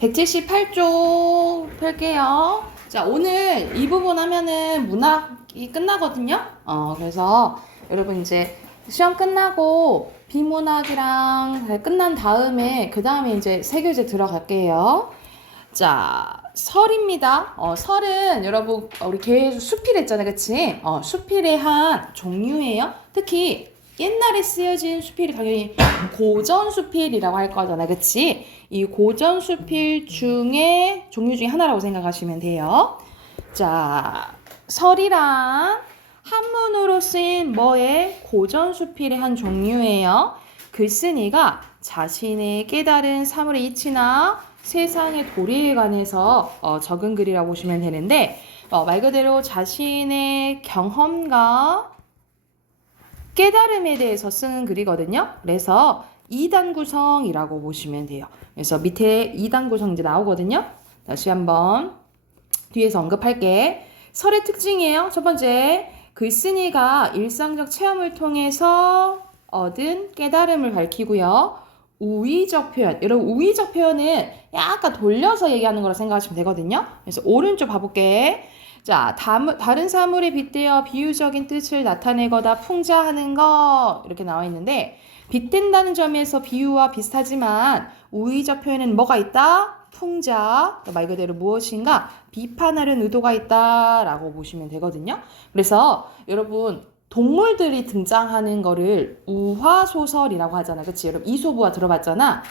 178쪽 펼게요. 자, 오늘 이 부분 하면은 문학이 끝나거든요. 그래서 여러분 이제 시험 끝나고 비문학이랑 다 끝난 다음에 그 다음에 이제 세교재 들어갈게요. 자, 설입니다. 설은 여러분 우리 계속 수필했잖아요, 그치? 수필의 한 종류예요. 특히 옛날에 쓰여진 수필이 당연히 고전 수필이라고 할 거잖아, 그치? 이 고전 수필 중에 종류 중에 하나라고 생각하시면 돼요. 자, 설이란 한문으로 쓰인 뭐의 고전 수필의 한 종류예요. 글쓴이가 자신의 깨달은 사물의 이치나 세상의 도리에 관해서 적은 글이라고 보시면 되는데 말 그대로 자신의 경험과 깨달음에 대해서 쓰는 글이거든요. 그래서 2단 구성이라고 보시면 돼요. 그래서 밑에 2단 구성 이제 나오거든요. 다시 한번 뒤에서 언급할게. 설의 특징이에요. 첫 번째, 글쓴이가 일상적 체험을 통해서 얻은 깨달음을 밝히고요. 우의적 표현. 여러분, 우의적 표현은 약간 돌려서 얘기하는 거라 생각하시면 되거든요. 그래서 오른쪽 봐볼게. 자, 다른 사물에 빗대어 비유적인 뜻을 나타내거나 풍자하는 것 이렇게 나와 있는데 빗댄다는 점에서 비유와 비슷하지만 우의적 표현은 뭐가 있다? 풍자, 말 그대로 무엇인가 비판하려는 의도가 있다라고 보시면 되거든요. 그래서 여러분 동물들이 등장하는 거를 우화소설이라고 하잖아. 그치? 여러분 이솝우화 들어봤잖아.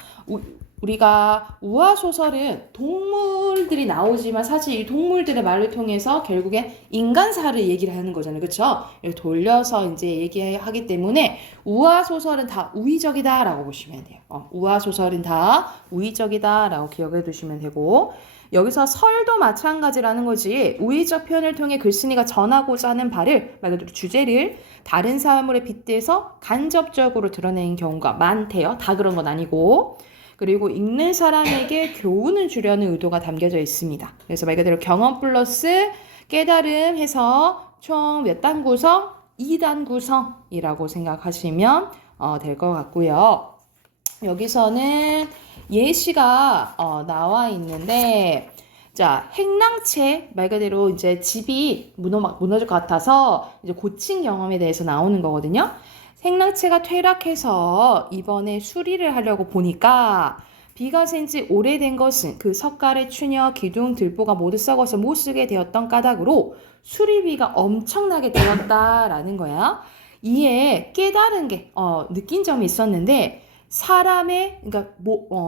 우리가 우화소설은 동물들이 나오지만 사실 이 동물들의 말을 통해서 결국엔 인간사를 얘기를 하는 거잖아요. 그쵸? 돌려서 이제 얘기하기 때문에 우화소설은 다 우의적이다 라고 보시면 돼요. 우화소설은 다 우의적이다 라고 기억해 두시면 되고 여기서 설도 마찬가지라는 거지. 우의적 표현을 통해 글쓴이가 전하고자 하는 바를 말 그대로 주제를 다른 사물에 빗대서 간접적으로 드러내는 경우가 많대요. 다 그런 건 아니고 그리고 읽는 사람에게 교훈을 주려는 의도가 담겨져 있습니다. 그래서 말 그대로 경험 플러스 깨달음 해서 총 몇 단 구성? 2단 구성이라고 생각하시면 될 것 같고요. 여기서는 예시가 나와 있는데 자, 행랑채 말 그대로 이제 집이 무너질 것 같아서 이제 고친 경험에 대해서 나오는 거거든요. 생랑채가 퇴락해서 이번에 수리를 하려고 보니까 비가 샌 지 오래된 것은 그 석가래 추녀 기둥 들보가 모두 썩어서 못 쓰게 되었던 까닭으로 수리비가 엄청나게 되었다라는 거야. 이에 깨달은 게 느낀 점이 있었는데 사람의 그러니까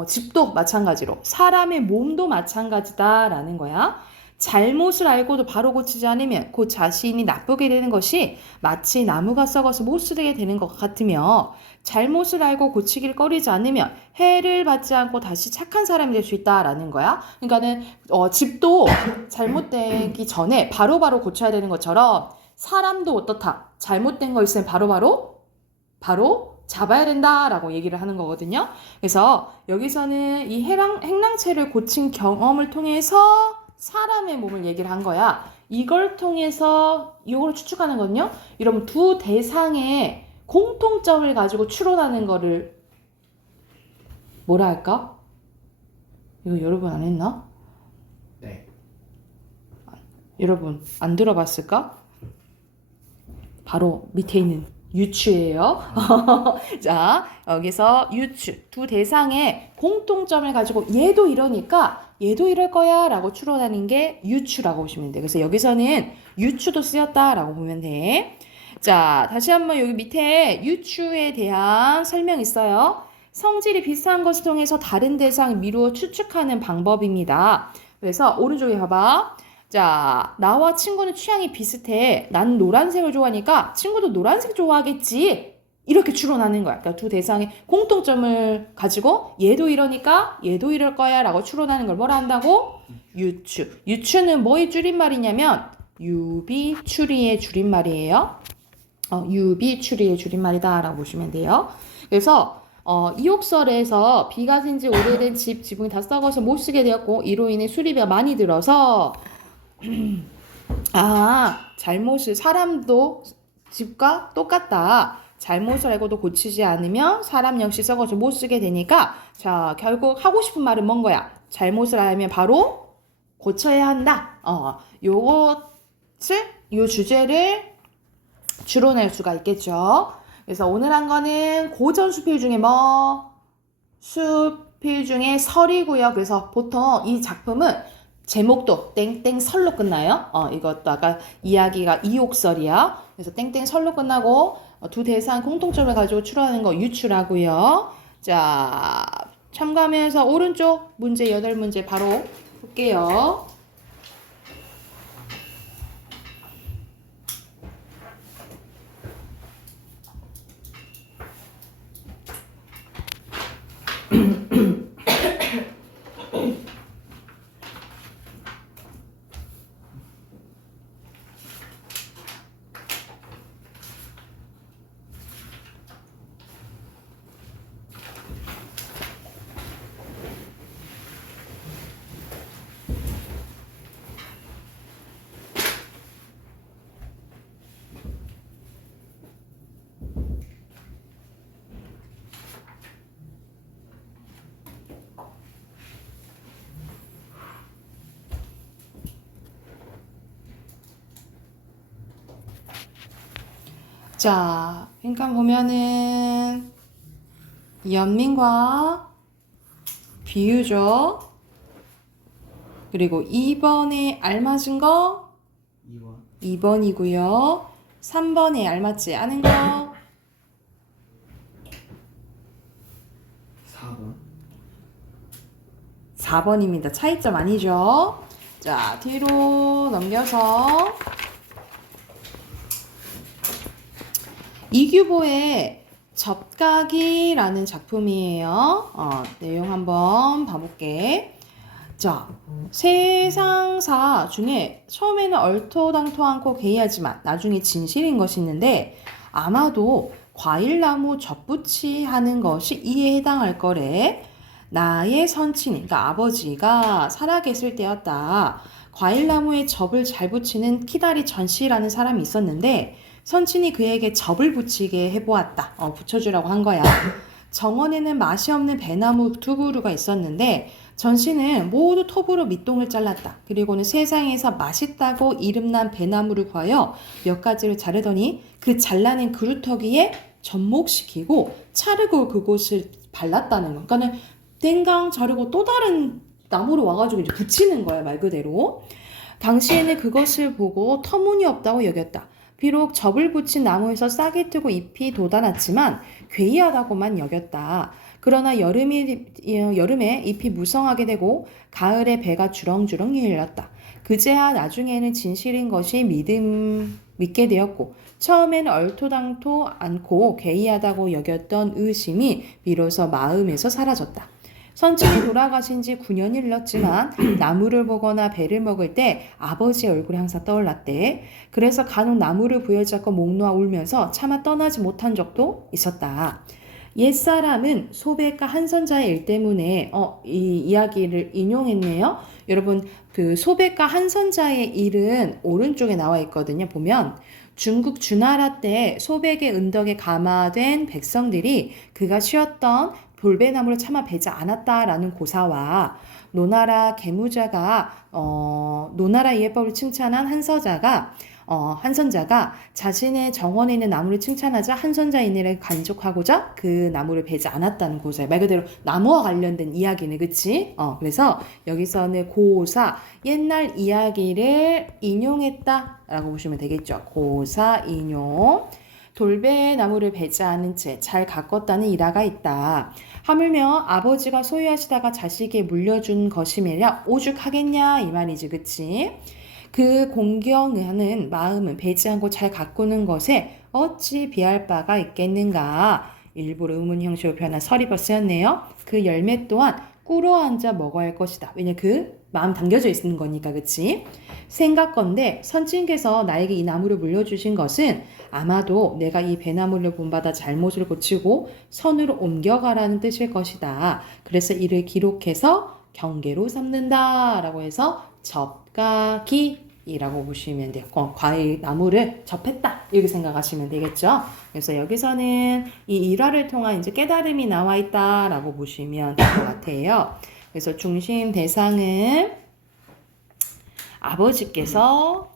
집도 마찬가지로 사람의 몸도 마찬가지다라는 거야. 잘못을 알고도 바로 고치지 않으면 그 자신이 나쁘게 되는 것이 마치 나무가 썩어서 못 쓰게 되는 것 같으며 잘못을 알고 고치기를 꺼리지 않으면 해를 받지 않고 다시 착한 사람이 될 수 있다라는 거야. 그러니까는 집도 잘못되기 전에 바로바로 고쳐야 되는 것처럼 사람도 어떻다. 잘못된 거 있으면 바로 잡아야 된다라고 얘기를 하는 거거든요. 그래서 여기서는 이 행랑채를 고친 경험을 통해서 사람의 몸을 얘기를 한 거야. 이걸 통해서 이걸 추측하는 거거든요. 여러분 두 대상의 공통점을 가지고 추론하는 거를 뭐라 할까? 이거 여러분 안 했나? 네. 여러분 안 들어봤을까? 바로 밑에 있는 유추예요. 자, 여기서 유추 두 대상의 공통점을 가지고 얘도 이러니까 얘도 이럴 거야 라고 추론하는 게 유추라고 보시면 돼요. 그래서 여기서는 유추도 쓰였다라고 보면 돼. 자, 다시 한번 여기 밑에 유추에 대한 설명이 있어요. 성질이 비슷한 것을 통해서 다른 대상을 미루어 추측하는 방법입니다. 그래서 오른쪽에 봐봐. 자, 나와 친구는 취향이 비슷해. 난 노란색을 좋아하니까 친구도 노란색 좋아하겠지. 이렇게 추론하는 거야. 그러니까 두 대상의 공통점을 가지고 얘도 이러니까 얘도 이럴 거야 라고 추론하는 걸 뭐라 한다고? 유추. 유추는 뭐의 줄임말이냐면 유비추리의 줄임말이에요. 유비추리의 줄임말이다 라고 보시면 돼요. 그래서 이옥설에서 비가 샌 지 오래된 지붕이 다 썩어서 못 쓰게 되었고 이로 인해 수리비가 많이 들어서 잘못을 사람도 집과 똑같다. 잘못을 알고도 고치지 않으면 사람 역시 썩어서 못 쓰게 되니까 자 결국 하고 싶은 말은 뭔 거야? 잘못을 알면 바로 고쳐야 한다. 요 주제를 주로 낼 수가 있겠죠. 그래서 오늘 한 거는 고전 수필 중에 수필 중에 설이고요. 그래서 보통 이 작품은 제목도 땡땡설로 끝나요. 이것도 아까 이야기가 이옥설이야. 그래서 땡땡설로 끝나고 두 대상 공통점을 가지고 추론하는 거 유추라고요. 자, 참가하면서 오른쪽 문제 8문제 바로 볼게요. 자, 그러니까 보면은 연민과 비유죠. 그리고 2번에 알맞은 거 2번이고요. 3번에 알맞지 않은 거 4번입니다. 차이점 아니죠? 자, 뒤로 넘겨서 이규보의 접각이라는 작품이에요. 내용 한번 봐볼게. 자, 세상사 중에 처음에는 얼토당토 않고 괴이하지만 나중에 진실인 것이 있는데 아마도 과일나무 접붙이 하는 것이 이에 해당할 거래. 나의 선친, 그러니까 아버지가 살아계실 때였다. 과일나무에 접을 잘 붙이는 키다리 전씨라는 사람이 있었는데 선친이 그에게 접을 붙이게 해보았다. 붙여주라고 한 거야. 정원에는 맛이 없는 배나무 두 그루가 있었는데 전씨는 모두 톱으로 밑동을 잘랐다. 그리고는 세상에서 맛있다고 이름난 배나무를 구하여 몇 가지를 자르더니 그 잘라낸 그루터기에 접목시키고 차르고 그곳을 발랐다는 거. 그러니까는 땡강 자르고 또 다른 나무로 와가지고 이제 붙이는 거야, 말 그대로. 당시에는 그것을 보고 터무니없다고 여겼다. 비록 접을 붙인 나무에서 싹이 트고 잎이 돋아났지만 괴이하다고만 여겼다. 그러나 여름에 잎이 무성하게 되고 가을에 배가 주렁주렁 열렸다. 그제야 나중에는 진실인 것이 믿게 되었고 처음에는 얼토당토 않고 괴이하다고 여겼던 의심이 비로소 마음에서 사라졌다. 선친이 돌아가신 지 9년이 흘렀지만 나무를 보거나 배를 먹을 때 아버지의 얼굴이 항상 떠올랐대. 그래서 간혹 나무를 부여잡고 목 놓아 울면서 차마 떠나지 못한 적도 있었다. 옛사람은 소백과 한선자의 일 때문에 이 이야기를 인용했네요. 여러분 그 소백과 한선자의 일은 오른쪽에 나와 있거든요. 보면 중국 주나라 때 소백의 은덕에 감화된 백성들이 그가 쉬었던 돌배나무를 차마 베지 않았다라는 고사와 노나라 계무자가 노나라 예법을 칭찬한 한선자가 자신의 정원에 있는 나무를 칭찬하자 한선자 인내를 간직하고자 그 나무를 베지 않았다는 고사예요. 말 그대로 나무와 관련된 이야기네, 그치? 그래서 여기서는 고사, 옛날 이야기를 인용했다라고 보시면 되겠죠. 고사 인용. 돌배나무를 베지 않은 채 잘 가꿨다는 일화가 있다. 하물며 아버지가 소유하시다가 자식에게 물려준 것이면 오죽하겠냐 이 말이지, 그치? 그 공경하는 마음은 베지 않고 잘 가꾸는 것에 어찌 비할 바가 있겠는가. 일부러 의문 형식으로 표현한 설이버 쓰였네요. 그 열매 또한 꿇어 앉아 먹어야 할 것이다. 왜냐 그 마음 담겨져 있는 거니까, 그치? 생각건대 선친께서 나에게 이 나무를 물려주신 것은 아마도 내가 이 배나무를 본받아 잘못을 고치고 선으로 옮겨가라는 뜻일 것이다. 그래서 이를 기록해서 경계로 삼는다 라고 해서 접각이라고 보시면 돼요. 과일 나무를 접했다 이렇게 생각하시면 되겠죠. 그래서 여기서는 이 일화를 통한 이제 깨달음이 나와 있다라고 보시면 될 것 같아요. 그래서 중심 대상은 아버지께서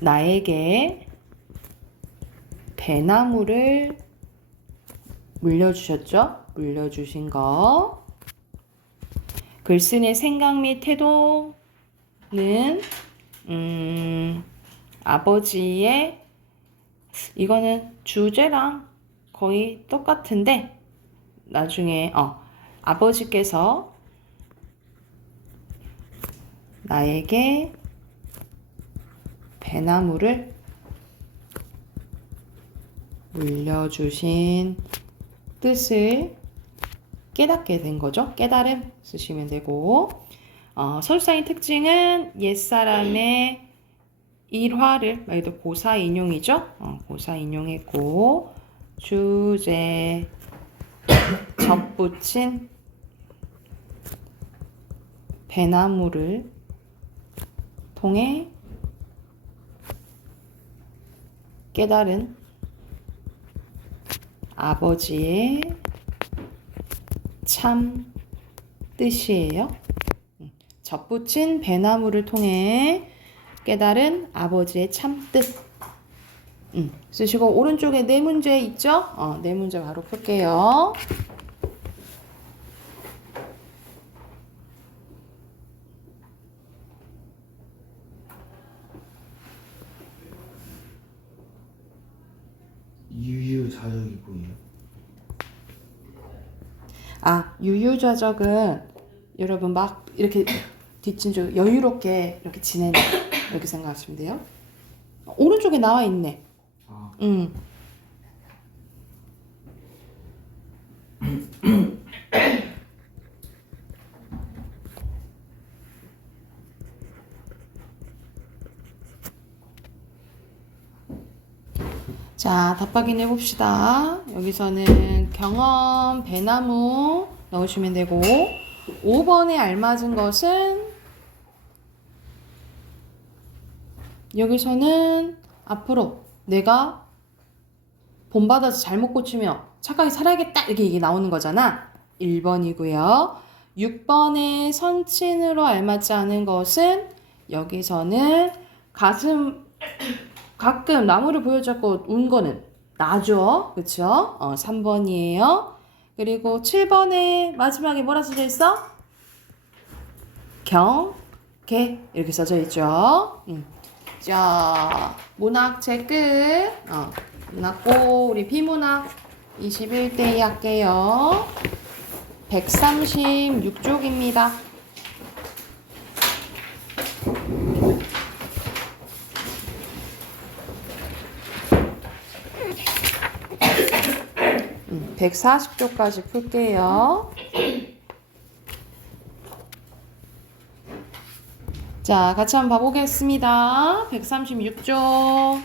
나에게 배나무를 물려주셨죠? 물려주신 거. 글쓴이의 생각 및 태도는 아버지의 이거는 주제랑 거의 똑같은데 나중에 아버지께서 나에게 배나무를 물려주신 뜻을 깨닫게 된 거죠. 깨달음 쓰시면 되고 서술상의 특징은 옛사람의 일화를 말 그대로 고사 인용이죠. 고사 인용했고 주제 접붙인 배나무를 통해 깨달은 아버지의 참 뜻이에요. 접붙인 배나무를 통해 깨달은 아버지의 참 뜻. 쓰시고 오른쪽에 네 문제 있죠? 네 문제 바로 풀게요. 유유자적이 뭐예요? 유유자적은 여러분 막 이렇게 뒷짐지고 여유롭게 이렇게 지내는 이렇게 생각하시면 돼요. 오른쪽에 나와 있네. 자, 답 확인해 봅시다. 여기서는 경험, 배나무 넣으시면 되고 5번에 알맞은 것은 여기서는 앞으로 내가 본받아서 잘못 고치며 착하게 살아야겠다 이렇게 이게 나오는 거잖아. 1번이고요. 6번에 선친으로 알맞지 않은 것은 여기서는 가끔 나무를 보여줬고 운 거는 나죠. 그쵸? 3번이에요. 그리고 7번에 마지막에 뭐라 써져 있어? 개 이렇게 써져 있죠. 자, 문학책 끝. 끝났고 우리 비문학 21대 2 할게요. 136쪽입니다. 음, 140쪽까지 풀게요. 자, 같이 한번 봐보겠습니다. 136쪽.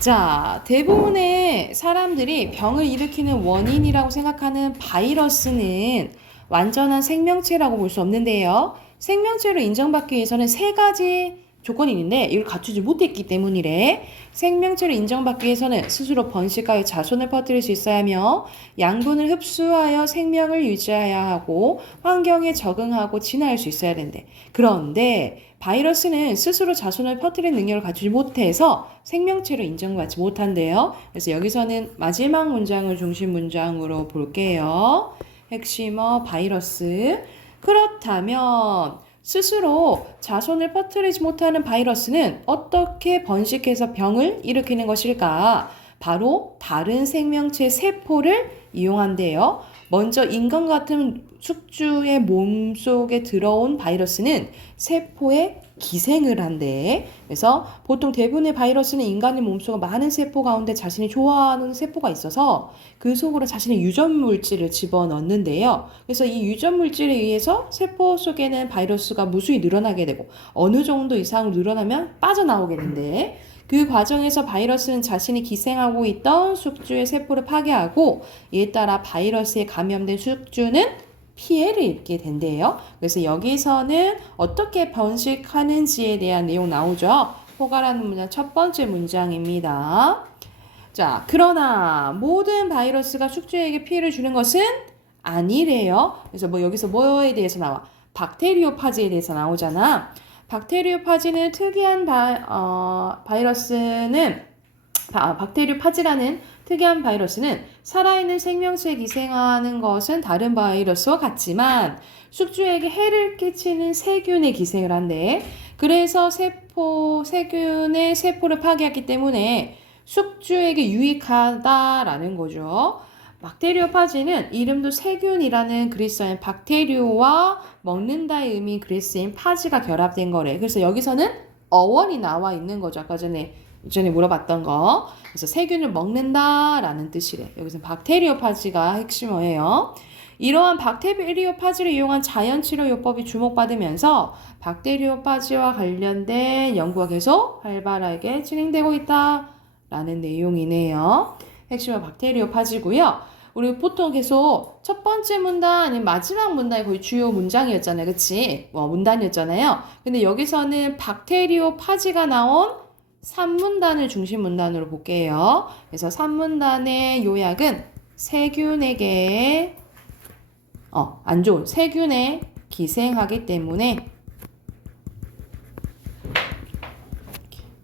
자, 대부분의 사람들이 병을 일으키는 원인이라고 생각하는 바이러스는 완전한 생명체라고 볼 수 없는데요. 생명체로 인정받기 위해서는 3가지 조건이 있는데 이걸 갖추지 못했기 때문이래. 생명체로 인정받기 위해서는 스스로 번식하여 자손을 퍼뜨릴 수 있어야 하며 양분을 흡수하여 생명을 유지해야 하고 환경에 적응하고 진화할 수 있어야 된대. 그런데 바이러스는 스스로 자손을 퍼뜨리는 능력을 갖추지 못해서 생명체로 인정받지 못한대요. 그래서 여기서는 마지막 문장을 중심 문장으로 볼게요. 핵심어 바이러스. 그렇다면 스스로 자손을 퍼뜨리지 못하는 바이러스는 어떻게 번식해서 병을 일으키는 것일까? 바로 다른 생명체 세포를 이용한대요. 먼저 인간 같은 숙주의 몸속에 들어온 바이러스는 세포에 기생을 한대. 그래서 보통 대부분의 바이러스는 인간의 몸속 많은 세포 가운데 자신이 좋아하는 세포가 있어서 그 속으로 자신의 유전물질을 집어넣는데요. 그래서 이 유전물질에 의해서 세포 속에는 바이러스가 무수히 늘어나게 되고 어느 정도 이상으로 늘어나면 빠져나오게 된대. 그 과정에서 바이러스는 자신이 기생하고 있던 숙주의 세포를 파괴하고 이에 따라 바이러스에 감염된 숙주는 피해를 입게 된대요. 그래서 여기서는 어떻게 번식하는지에 대한 내용 나오죠. 포괄하는 문장 첫 번째 문장입니다. 자, 그러나 모든 바이러스가 숙주에게 피해를 주는 것은 아니래요. 그래서 뭐 여기서 뭐에 대해서 나와? 박테리오파지에 대해서 나오잖아. 박테리오파지는 특이한 바이러스는 박테리오파지라는 특이한 바이러스는 살아있는 생명체에 기생하는 것은 다른 바이러스와 같지만 숙주에게 해를 끼치는 세균에 기생을 한대. 그래서 세균의 세포를 파괴하기 때문에 숙주에게 유익하다라는 거죠. 박테리오파지는 이름도 세균이라는 그리스어인 박테리오와 먹는다의 의미인 그리스인 파지가 결합된 거래. 그래서 여기서는 어원이 나와 있는 거죠. 아까 전에 물어봤던 거. 그래서 세균을 먹는다라는 뜻이래. 여기서 박테리오파지가 핵심어예요. 이러한 박테리오파지를 이용한 자연치료요법이 주목받으면서 박테리오파지와 관련된 연구가 계속 활발하게 진행되고 있다라는 내용이네요. 핵심은 박테리오파지고요. 우리 보통 계속 첫 번째 문단 아니면 마지막 문단이 거의 주요 문장이었잖아요. 그치? 문단이었잖아요. 근데 여기서는 박테리오파지가 나온 3문단을 중심 문단으로 볼게요. 그래서 3문단의 요약은 세균에게 안 좋은 세균에 기생하기 때문에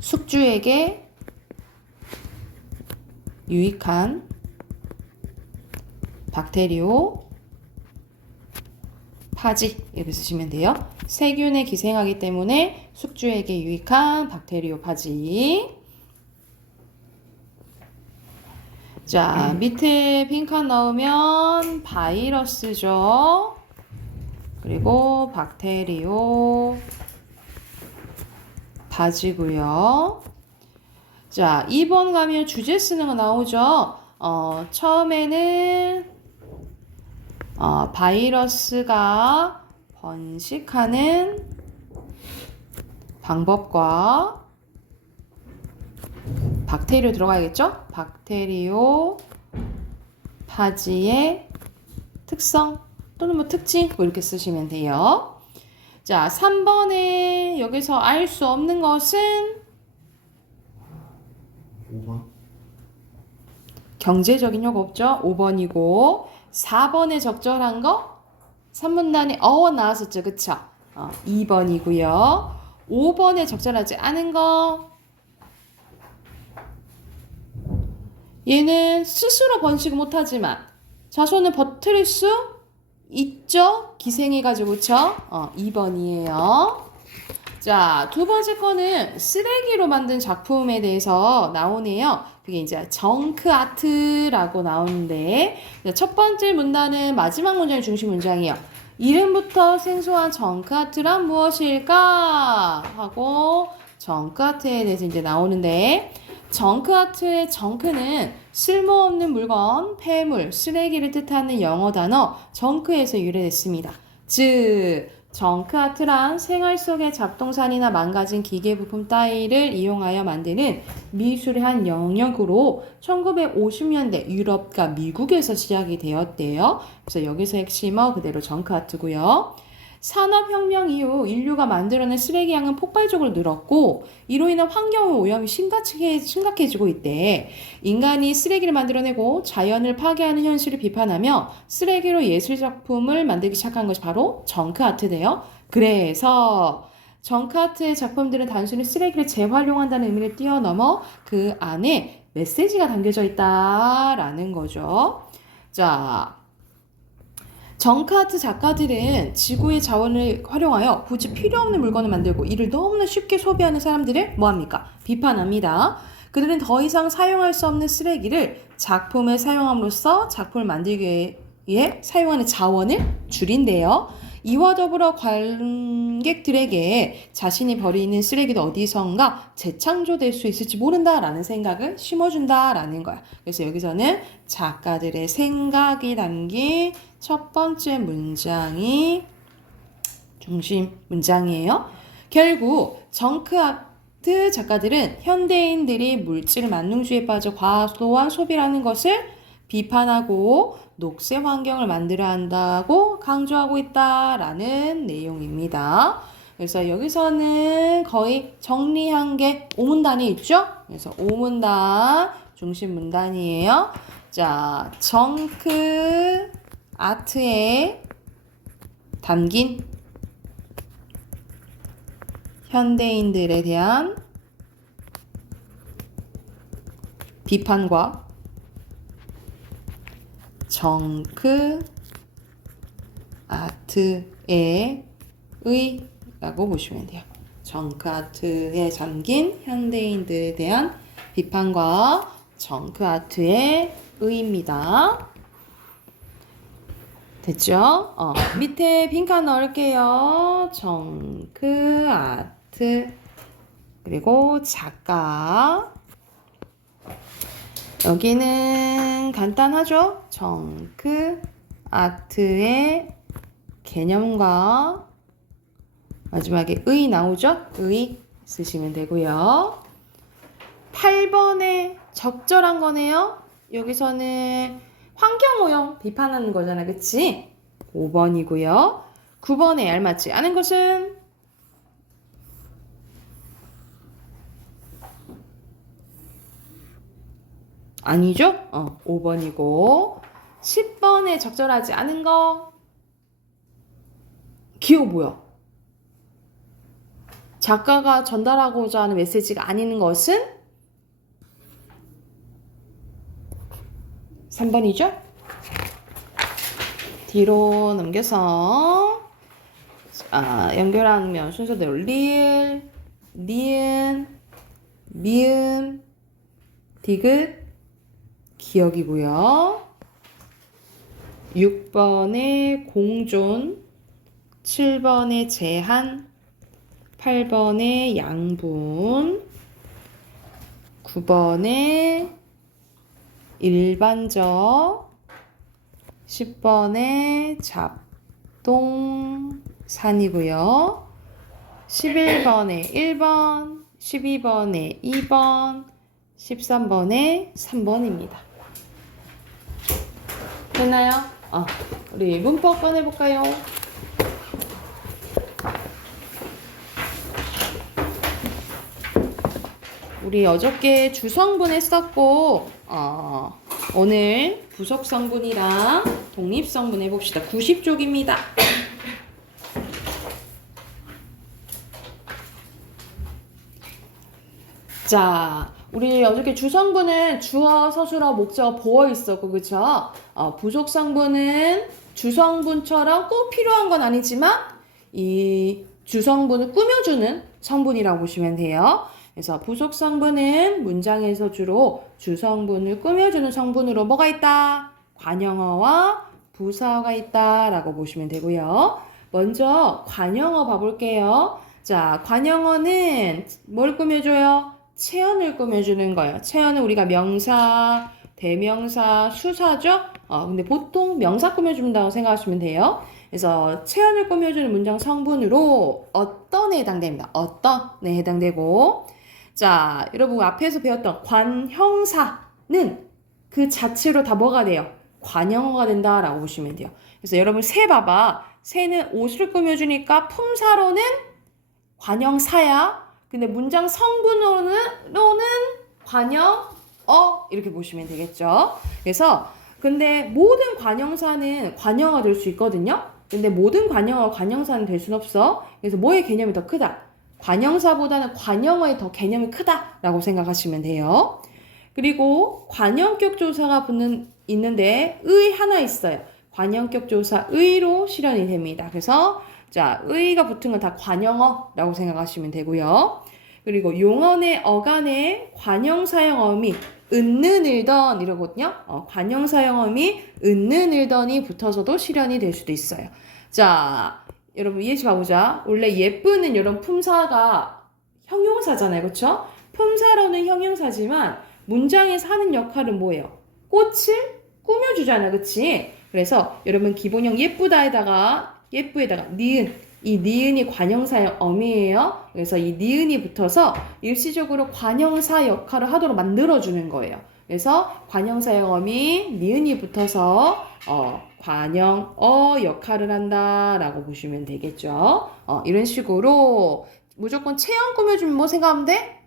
숙주에게 유익한 박테리오 파지 이렇게 쓰시면 돼요. 세균에 기생하기 때문에 숙주에게 유익한 박테리오 파지. 자, 밑에 빈칸 넣으면 바이러스죠. 그리고 박테리오 파지고요. 자, 2번 가면 주제 쓰는 거 나오죠. 처음에는 바이러스가 번식하는 방법과 박테리오 들어가야겠죠? 박테리오 파지의 특성 또는 뭐 특징 뭐 이렇게 쓰시면 돼요. 자, 3번에 여기서 알 수 없는 것은 5번. 경제적인 효과 없죠? 5번이고 4번에 적절한 거 3문단에 어원 나왔었죠? 그쵸? 2번이고요. 5번에 적절하지 않은 거 얘는 스스로 번식을 못하지만 자손을 버틸 수 있죠? 기생해가지고 그쵸? 2번이에요. 자, 두 번째 거는 쓰레기로 만든 작품에 대해서 나오네요. 그게 이제 정크 아트라고 나오는데 첫 번째 문단은 마지막 문장이 중심 문장이에요. 이름부터 생소한 정크 아트란 무엇일까? 하고 정크 아트에 대해서 이제 나오는데 정크 아트의 정크는 쓸모없는 물건, 폐물, 쓰레기를 뜻하는 영어 단어 정크에서 유래됐습니다. 즉 정크 아트란 생활 속의 잡동사니나 망가진 기계 부품 따위를 이용하여 만드는 미술의 한 영역으로 1950년대 유럽과 미국에서 시작이 되었대요. 그래서 여기서 핵심어 그대로 정크 아트고요. 산업혁명 이후 인류가 만들어낸 쓰레기 양은 폭발적으로 늘었고 이로 인한 환경 오염이 심각해지고 있대. 인간이 쓰레기를 만들어내고 자연을 파괴하는 현실을 비판하며 쓰레기로 예술작품을 만들기 시작한 것이 바로 정크아트래요. 그래서 정크아트의 작품들은 단순히 쓰레기를 재활용한다는 의미를 뛰어넘어 그 안에 메시지가 담겨져 있다라는 거죠. 자, 정크아트 작가들은 지구의 자원을 활용하여 굳이 필요 없는 물건을 만들고 이를 너무나 쉽게 소비하는 사람들을 뭐합니까? 비판합니다. 그들은 더 이상 사용할 수 없는 쓰레기를 작품에 사용함으로써 작품을 만들기 위해 사용하는 자원을 줄인대요. 이와 더불어 관객들에게 자신이 버리는 쓰레기도 어디선가 재창조될 수 있을지 모른다라는 생각을 심어준다라는 거야. 그래서 여기서는 작가들의 생각이 담긴 첫 번째 문장이 중심 문장이에요. 결국 정크아트 작가들은 현대인들이 물질 만능주의에 빠져 과도한 소비라는 것을 비판하고 녹색 환경을 만들어야 한다고 강조하고 있다라는 내용입니다. 그래서 여기서는 거의 정리한 게 5문단이 있죠? 그래서 5문단 중심 문단이에요. 자, 정크 아트에 담긴 현대인들에 대한 비판과 정크 아트의 의라고 보시면 돼요. 정크 아트에 담긴 현대인들에 대한 비판과 정크 아트의 의입니다. 됐죠? 밑에 빈칸 넣을게요. 정크 아트 그리고 작가 여기는 간단하죠? 정크 아트의 개념과 마지막에 의 나오죠? 의 쓰시면 되고요. 8번에 적절한 거네요. 여기서는 환경오염 비판하는 거잖아. 그치? 5번이고요. 9번에 알맞지 않은 것은 아니죠? 5번이고 10번에 적절하지 않은 거 기호 뭐야? 작가가 전달하고자 하는 메시지가 아닌 것은 3번이죠? 뒤로 넘겨서 연결하면 순서대로 리을, 니은, 미음, 디귿, 기억이고요. 6번에 공존, 7번에 제한, 8번에 양분, 9번에 일반적, 10번에 잡동산이고요. 11번에 1번, 12번에 2번, 13번에 3번입니다. 됐나요? 우리 문법 꺼내볼까요? 우리 어저께 주성분 했었고 오늘 부속성분이랑 독립성분 해봅시다. 90쪽입니다. 자, 우리 어저께 주성분은 주어, 서술어, 목적어, 보어 있었고, 그쵸? 부속성분은 주성분처럼 꼭 필요한 건 아니지만 이 주성분을 꾸며주는 성분이라고 보시면 돼요. 그래서 부속성분은 문장에서 주로 주성분을 꾸며주는 성분으로 뭐가 있다? 관형어와 부사어가 있다라고 보시면 되고요. 먼저 관형어 봐볼게요. 자, 관형어는 뭘 꾸며줘요? 체언을 꾸며주는 거예요. 체언은 우리가 명사, 대명사, 수사죠? 근데 보통 명사 꾸며준다고 생각하시면 돼요. 그래서 체언을 꾸며주는 문장 성분으로 어떤에 해당됩니다. 어떤에 해당되고 자, 여러분 앞에서 배웠던 관형사는 그 자체로 다 뭐가 돼요? 관형어가 된다라고 보시면 돼요. 그래서 여러분 새 봐봐. 새는 옷을 꾸며주니까 품사로는 관형사야. 근데 문장 성분으로는 관형어 이렇게 보시면 되겠죠. 그래서 근데 모든 관형사는 관형어가 될 수 있거든요. 근데 모든 관형어가 관형사는 될 수는 없어. 그래서 뭐의 개념이 더 크다? 관형사보다는 관형어의 더 개념이 크다라고 생각하시면 돼요. 그리고 관형격 조사가 있는데 의 하나 있어요. 관형격 조사 의로 실현이 됩니다. 그래서 자, 의가 붙은 건 다 관형어라고 생각하시면 되고요. 그리고 용언의 어간에 관형사형어미 은는 을던 이러거든요. 관형사형어미 은는 을던이 붙어서도 실현이 될 수도 있어요. 자, 여러분 이해시 봐보자. 원래 예쁘는 이런 품사가 형용사잖아요. 그렇죠? 품사로는 형용사지만 문장에서 하는 역할은 뭐예요? 꽃을 꾸며주잖아. 그치? 그래서 여러분 기본형 예쁘다에다가 니은, 이 니은이 관형사의 어미예요. 그래서 이 니은이 붙어서 일시적으로 관형사 역할을 하도록 만들어주는 거예요. 그래서 관형사의 어미, 니은이 붙어서 관형어 역할을 한다라고 보시면 되겠죠. 이런 식으로 무조건 체형 꾸며주면 뭐 생각하면 돼?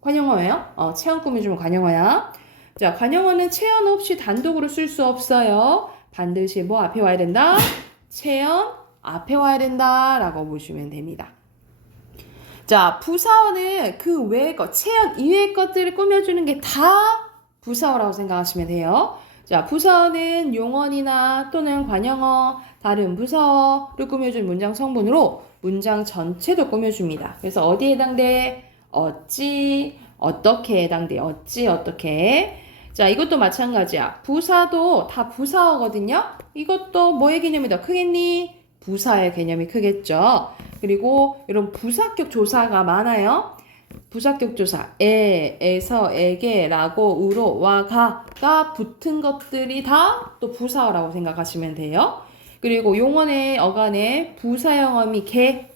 관형어예요. 체형 꾸며주면 관형어야. 자, 관형어는 체형 없이 단독으로 쓸 수 없어요. 반드시 뭐 앞에 와야 된다? 체연 앞에 와야 된다라고 보시면 됩니다. 자, 부사어는 그 외의 것, 체연 이외의 것들을 꾸며주는 게 다 부사어라고 생각하시면 돼요. 자, 부사어는 용언이나 또는 관형어, 다른 부사어를 꾸며준 문장 성분으로 문장 전체도 꾸며줍니다. 그래서 어디에 해당돼? 어찌, 어떻게 해당돼? 어찌, 어떻게. 자, 이것도 마찬가지야. 부사도 다 부사어거든요. 이것도 뭐의 개념이 더 크겠니? 부사의 개념이 크겠죠. 그리고 이런 부사격 조사가 많아요. 부사격 조사, 에서, 에게, 라고, 으로, 와, 가가 붙은 것들이 다 또 부사어라고 생각하시면 돼요. 그리고 용언의 어간에 부사형어미 개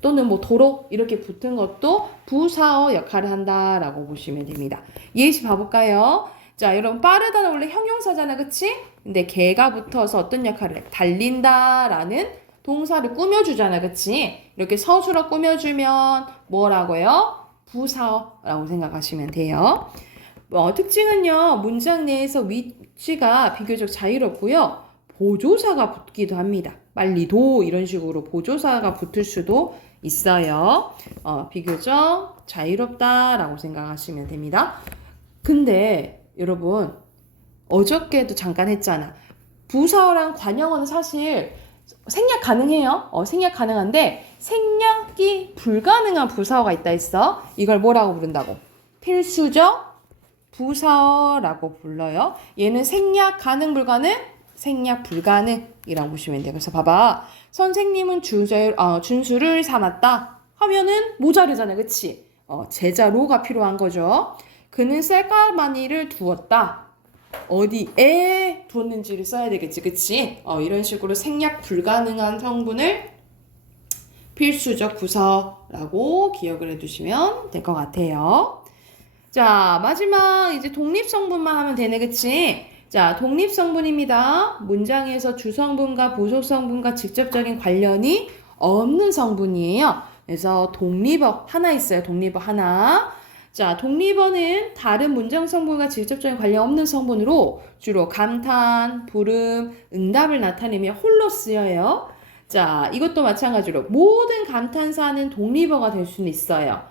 또는 뭐 도로 이렇게 붙은 것도 부사어 역할을 한다라고 보시면 됩니다. 예시 봐볼까요? 자, 여러분 빠르다는 원래 형용사잖아, 그치? 근데 개가 붙어서 어떤 역할을 해? 달린다라는 동사를 꾸며주잖아, 그치? 이렇게 서술어 꾸며주면 뭐라고요? 부사어라고 생각하시면 돼요. 특징은요, 문장 내에서 위치가 비교적 자유롭고요. 보조사가 붙기도 합니다. 빨리도 이런 식으로 보조사가 붙을 수도 있어요. 비교적 자유롭다라고 생각하시면 됩니다. 근데 여러분, 어저께도 잠깐 했잖아. 부사어랑 관형어는 사실 생략 가능해요. 생략 가능한데 생략이 불가능한 부사어가 있다 했어. 이걸 뭐라고 부른다고? 필수적 부사어라고 불러요. 얘는 생략 가능 불가능? 생략 불가능이라고 보시면 돼요. 그래서 봐봐. 선생님은 준수를 삼았다 하면은 모자르잖아, 그치? 제자로가 필요한 거죠. 그는 쌀가마니를 두었다. 어디에 두었는지를 써야 되겠지, 그치? 이런 식으로 생략 불가능한 성분을 필수적 부사어라고 기억을 해두시면 될 것 같아요. 자, 마지막 이제 독립성분만 하면 되네, 그치? 자, 독립성분입니다. 문장에서 주성분과 부속성분과 직접적인 관련이 없는 성분이에요. 그래서 독립어 하나 있어요. 독립어 하나. 자, 독립어는 다른 문장 성분과 직접적인 관련 없는 성분으로 주로 감탄, 부름, 응답을 나타내며 홀로 쓰여요. 자, 이것도 마찬가지로 모든 감탄사는 독립어가 될 수는 있어요.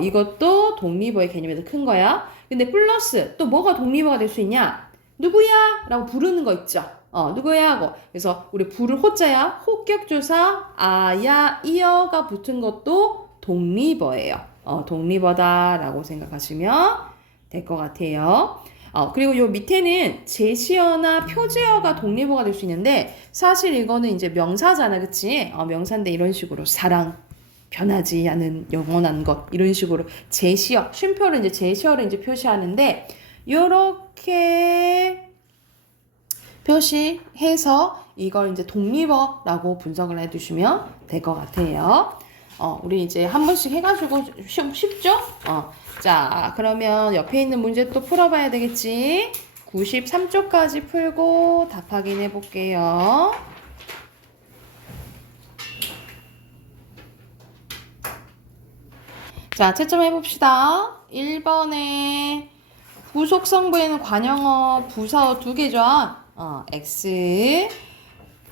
이것도 독립어의 개념이 더 큰 거야. 근데 플러스 또 뭐가 독립어가 될 수 있냐? 누구야? 라고 부르는 거 있죠. 누구야? 하고. 그래서 우리 부를 호자야. 호격조사, 아야, 이어가 붙은 것도 독립어예요. 독립어다라고 생각하시면 될 것 같아요. 그리고 요 밑에는 제시어나 표제어가 독립어가 될 수 있는데 사실 이거는 이제 명사잖아, 그치? 명사인데 이런 식으로 사랑, 변하지 않은 영원한 것 이런 식으로 제시어, 쉼표를 이제 제시어를 이제 표시하는데 요렇게 표시해서 이걸 이제 독립어라고 분석을 해두시면 될 것 같아요. 우리 이제 한 번씩 해가지고 쉽죠? 자, 그러면 옆에 있는 문제 또 풀어봐야 되겠지? 93쪽까지 풀고 답 확인해 볼게요. 자, 채점 해봅시다. 1번에 부속성부에는 관형어, 부사어 두 개죠? X.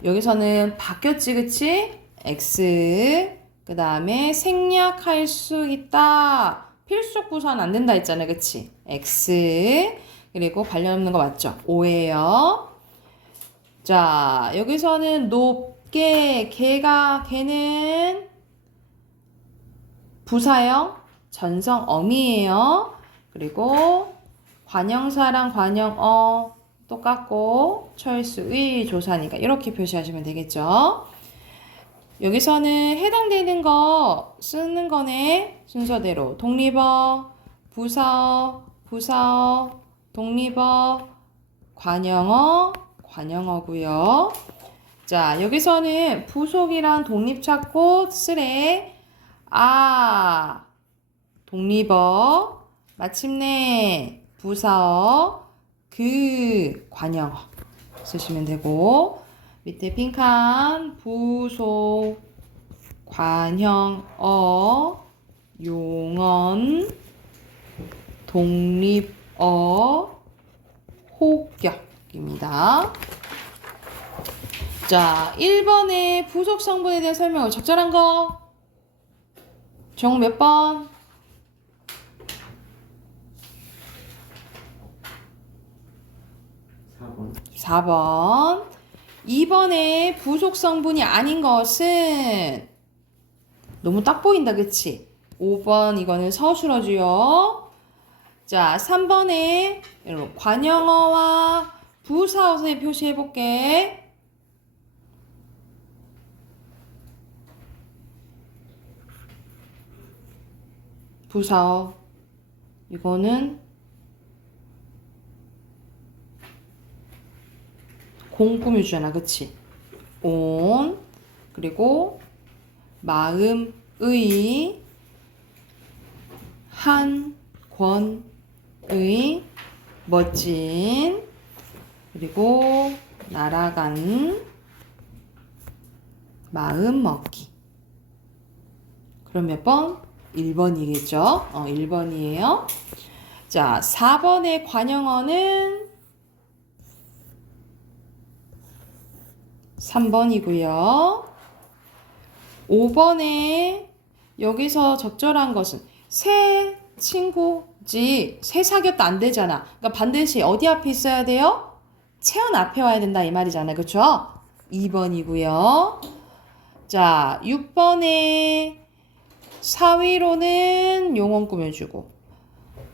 여기서는 바뀌었지, 그치? X. 그 다음에 생략할 수 있다. 필수적 부사는 안 된다 했잖아요, 그치? X. 그리고 관련 없는 거 맞죠? O예요. 자, 여기서는 높게, 걔는 부사형, 전성 어미예요. 그리고 관형사랑 관형어 똑같고 철수의 조사니까 이렇게 표시하시면 되겠죠. 여기서는 해당되는 거 쓰는 거네. 순서대로 독립어, 부사어, 독립어, 관형어, 관형어고요. 자, 여기서는 부속이랑 독립 찾고 쓰래. 독립어, 마침내 부사어, 관형어 쓰시면 되고 밑에 빈칸 부속, 관형어, 용언, 독립어, 호격입니다. 자, 1번의 부속 성분에 대한 설명을 적절한 거. 정 몇 번? 4번. 4번. 2번의 부속 성분이 아닌 것은 너무 딱 보인다, 그치? 5번 이거는 서술어주요. 자, 3번에 여러분 관형어와 부사어에 표시해볼게. 부사어 이거는 공 꾸며주잖아, 그치? 온 그리고 마음의 한 권의 멋진 그리고 날아간 마음 먹기. 그럼 몇 번? 1번이겠죠? 1번이에요. 자, 4번의 관형어는 3번이고요. 5번에 여기서 적절한 것은 새 친구지 새 사귀었다 안 되잖아. 그러니까 반드시 어디 앞에 있어야 돼요? 채연 앞에 와야 된다 이 말이잖아요. 그쵸? 2번이고요. 자, 6번에 사위로는 용언 꾸며주고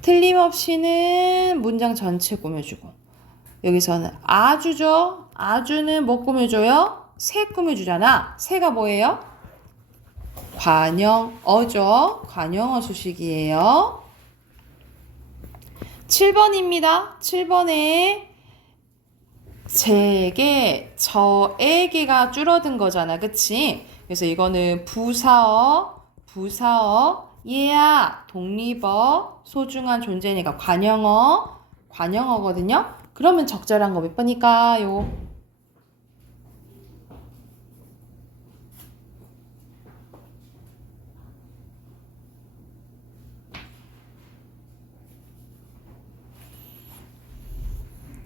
틀림없이는 문장 전체 꾸며주고 여기서는 아주죠. 아주는 뭐 꾸며줘요? 새 꾸며주잖아. 새가 뭐예요? 관형어죠. 관형어 수식이에요. 7번입니다. 7번에 제게, 저에게가 줄어든 거잖아. 그치? 그래서 이거는 부사어, 얘야, 독립어, 소중한 존재니까 관형어거든요. 그러면 적절한 거 몇 번일까요?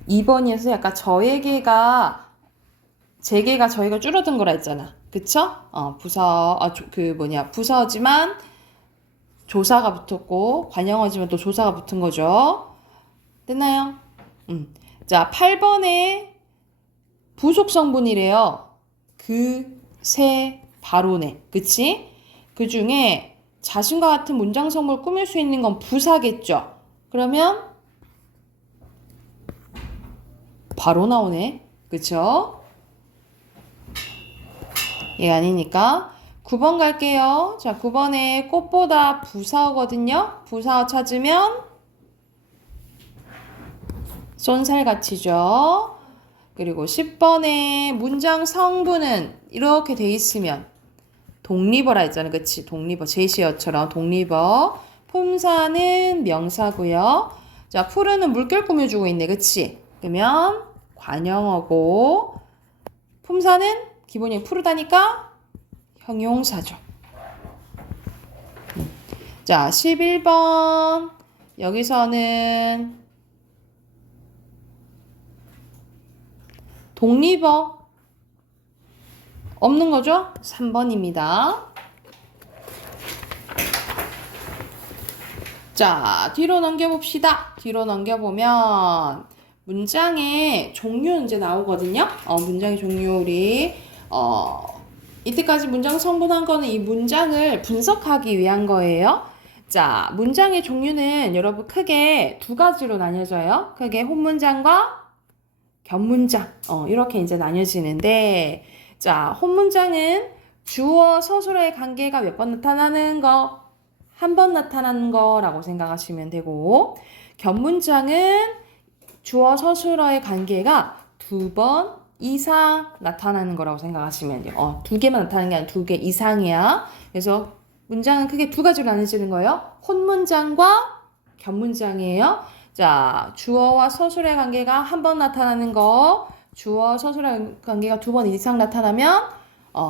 2번이어서 약간 제게가 저희가 줄어든 거라 했잖아. 그쵸? 부사어지만 조사가 붙었고, 관형어지만 또 조사가 붙은 거죠. 됐나요? 자, 8번에 부속 성분이래요. 바로네. 그치? 그 중에 자신과 같은 문장 성분을 꾸밀 수 있는 건 부사겠죠? 그러면 바로 나오네. 그쵸? 얘 아니니까 9번 갈게요. 자, 9번에 꽃보다 부사어거든요. 부사어 찾으면 쏜살같이죠. 그리고 10번에 문장 성분은 이렇게 돼 있으면 독립어라 했잖아요. 그치? 독립어. 제시어처럼 독립어. 품사는 명사고요. 자, 푸르는 물결 꾸며주고 있네. 그치? 그러면 관형어고 품사는 기본이 푸르다니까 형용사죠. 자, 11번 여기서는 독립어 없는 거죠? 3번입니다. 자, 뒤로 넘겨봅시다. 뒤로 넘겨보면 문장의 종류 이제 나오거든요. 문장의 종류 우리 이때까지 문장 성분한 거는 이 문장을 분석하기 위한 거예요. 자, 문장의 종류는 여러분 크게 두 가지로 나뉘어져요. 크게 혼문장과 겹문장. 이렇게 이제 나뉘어지는데, 자, 혼문장은 주어 서술어의 관계가 몇 번 나타나는 거, 한 번 나타나는 거라고 생각하시면 되고, 겹문장은 주어 서술어의 관계가 두 번 이상 나타나는 거라고 생각하시면 돼요. 두 개만 나타나는 게 아니라 두 개 이상이야. 그래서 문장은 크게 두 가지로 나눠지는 거예요. 혼문장과 겹문장이에요. 자, 주어와 서술의 관계가 한 번 나타나는 거, 주어 서술의 관계가 두 번 이상 나타나면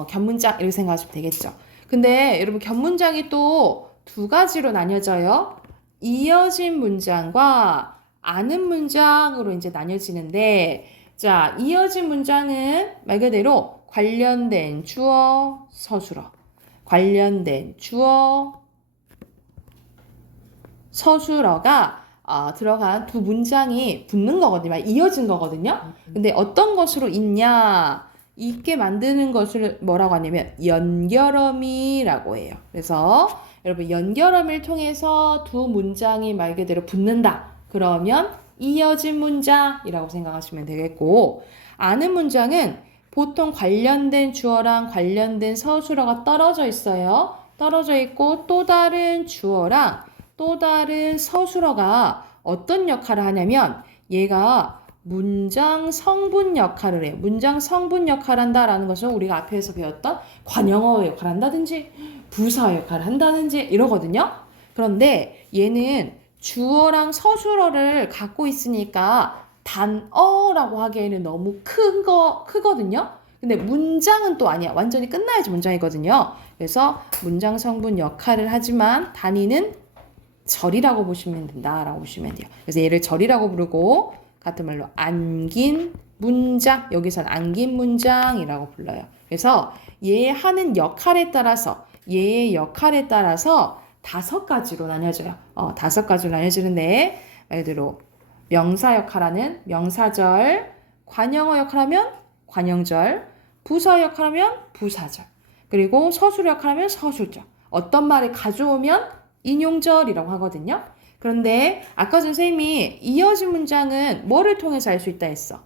겹문장 이렇게 생각하시면 되겠죠. 근데 여러분 겹문장이 또 두 가지로 나뉘어져요. 이어진 문장과 아는 문장으로 이제 나뉘어지는데, 자, 이어진 문장은 말 그대로 관련된 주어, 서술어. 관련된 주어, 서술어가 들어간 두 문장이 붙는 거거든요. 이어진 거거든요. 근데 어떤 것으로 있냐? 있게 만드는 것을 뭐라고 하냐면 연결어미라고 해요. 그래서 여러분 연결어미를 통해서 두 문장이 말 그대로 붙는다. 그러면 이어진 문장이라고 생각하시면 되겠고, 아는 문장은 보통 관련된 주어랑 관련된 서술어가 떨어져 있어요. 떨어져 있고 또 다른 주어랑 또 다른 서술어가 어떤 역할을 하냐면 얘가 문장 성분 역할을 해요. 문장 성분 역할을 한다라는 것은 우리가 앞에서 배웠던 관형어 역할을 한다든지 부사 역할을 한다든지 이러거든요. 그런데 얘는 주어랑 서술어를 갖고 있으니까 단어라고 하기에는 너무 크거든요. 근데 문장은 또 아니야. 완전히 끝나야지 문장이거든요. 그래서 문장 성분 역할을 하지만 단위는 절이라고 보시면 된다라고 보시면 돼요. 그래서 얘를 절이라고 부르고 같은 말로 안긴 문장, 여기선 안긴 문장이라고 불러요. 그래서 얘 하는 역할에 따라서 얘의 역할에 따라서 5가지로 나뉘어져요. 5가지로 나뉘어지는데 말 그대로 명사 역할하는 명사절, 관형어 역할하면 관형절, 부사 역할하면 부사절, 그리고 서술 역할하면 서술절. 어떤 말을 가져오면 인용절이라고 하거든요. 그런데 아까 선생님이 이어진 문장은 뭐를 통해서 알 수 있다 했어?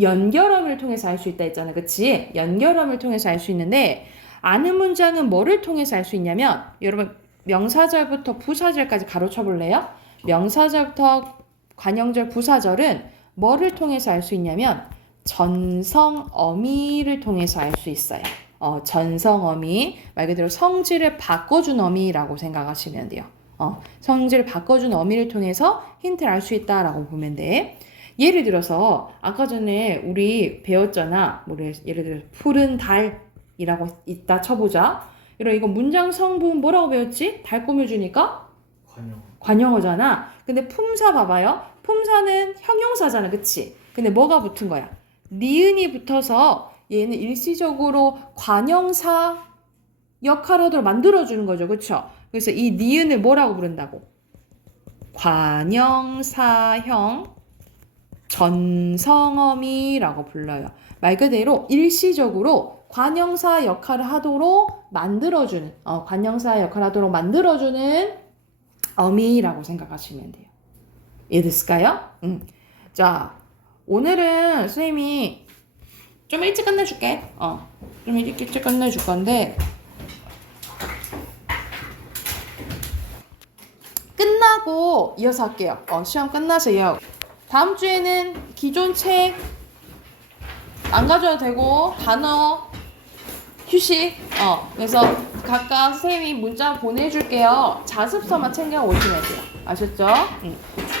연결어를 통해서 알 수 있다 했잖아. 그치? 연결어를 통해서 알 수 있는데 아는 문장은 뭐를 통해서 알 수 있냐면 여러분 명사절부터 부사절까지 가로쳐 볼래요? 명사절부터 관형절, 부사절은 뭐를 통해서 알 수 있냐면 전성어미를 통해서 알 수 있어요. 전성어미, 말 그대로 성질을 바꿔준 어미라고 생각하시면 돼요. 성질을 바꿔준 어미를 통해서 힌트를 알 수 있다라고 보면 돼. 예를 들어서 아까 전에 우리 배웠잖아. 예를 들어서 푸른 달이라고 있다 쳐보자. 이거 문장 성분 뭐라고 배웠지? 달 꾸며주니까 관형어잖아. 근데 품사 봐봐요. 품사는 형용사잖아. 그치? 근데 뭐가 붙은 거야? 니은이 붙어서 얘는 일시적으로 관형사 역할을 하도록 만들어주는 거죠. 그쵸? 그래서 이 니은을 뭐라고 부른다고? 관형사형 전성어미라고 불러요. 말 그대로 일시적으로 관형사 역할을 하도록 만들어주는, 관형사 역할을 하도록 만들어주는 어미라고 생각하시면 돼요. 이해됐을까요? 자, 오늘은 선생님이 좀 일찍 끝내줄게. 좀 일찍 끝내줄 건데, 끝나고 이어서 할게요. 시험 끝나서 이어. 다음 주에는 기존 책 안 가져도 되고 단어 휴식. 그래서 각각 선생님이 문자 보내줄게요. 자습서만 챙겨 오시면 돼요. 아셨죠?